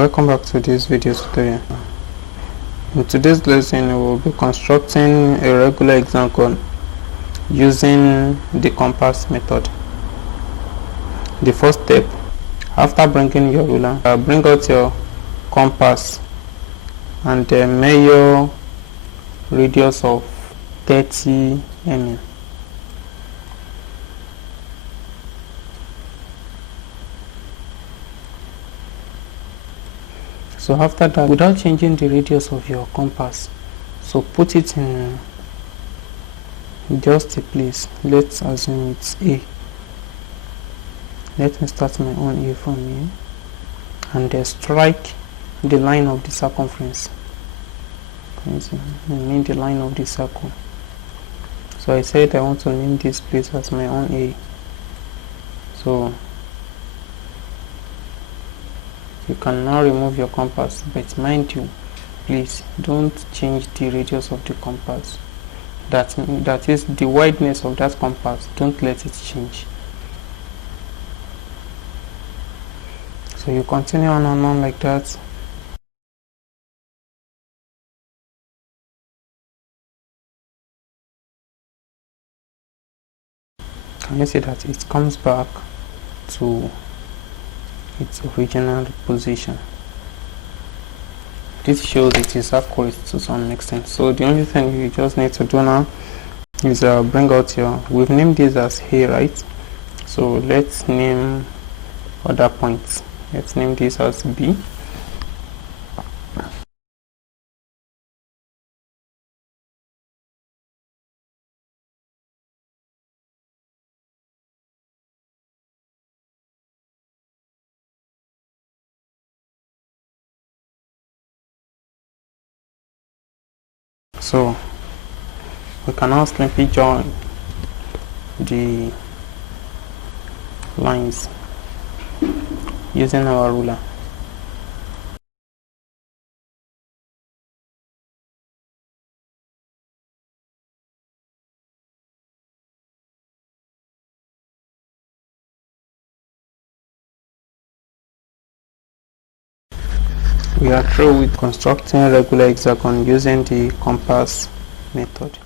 Welcome back to this video tutorial. In today's lesson we will be constructing a regular hexagon using the compass method. The first step, after bringing your ruler, bring out your compass and measure radius of 30 mm. So after that, without changing the radius of your compass, so put it in just a place. Let's assume it's A. Let me start my own A from here and strike the line of the circumference. I mean the line of the circle. So I said I want to name this place as my own A. So you can now remove your compass, but mind you, please don't change the radius of the compass. That is the wideness of that compass. Don't let it change. So you continue on and on like that. Can you see that it comes back to its original position? This shows it is accurate to some extent. So the only thing you just need to do now is bring out your, we've named this as A, right? So let's name other points. Let's name this as B. So we can now simply join the lines using our ruler. We are through with constructing a regular hexagon using the compass method.